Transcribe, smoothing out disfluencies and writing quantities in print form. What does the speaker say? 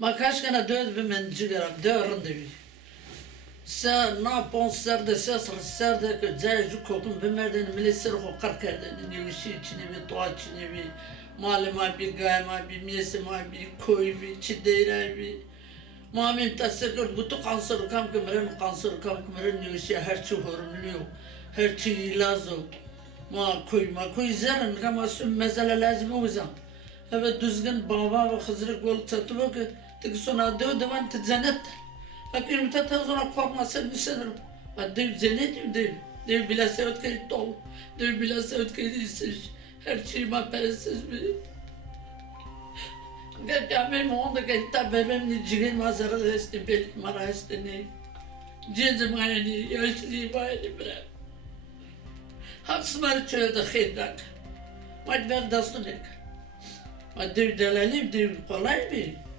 Ma kaç kana död bir men cigaram dörrün de bir. Sen ne yaponslar da ses rısar da ki zayıcı kokun bir merden milisir kokar kerdeni ne bir şey içine bir doğa içine bir maluma bir gayma bir miyesima bir koy bir çideyre bir Muhammed tasarruf butu kanser kam kemarin kanser kam kemarin ne bir şey her şey horumluyor her şey ilazo ma koy zerren kama süm mesela lazım o zaman evet düzgün baba ve hızırı kol çatıvı ki tek sonra devan tzanet Lakin mütete sonra korkmasın düşünürüm. Dev cennetim dev bile sevut kayıt dolu. Dev bile sevut kayıt istiş. Her şeyime peresiz bir. Benim onda kayıtta bebeğimle cigil mazara destin, belit mara estini. Cenzim ayani, yaşlıyım ayani bre. Haksımları çölde khidrak. Madver dastunik. Dev delalim, dev kolay bir.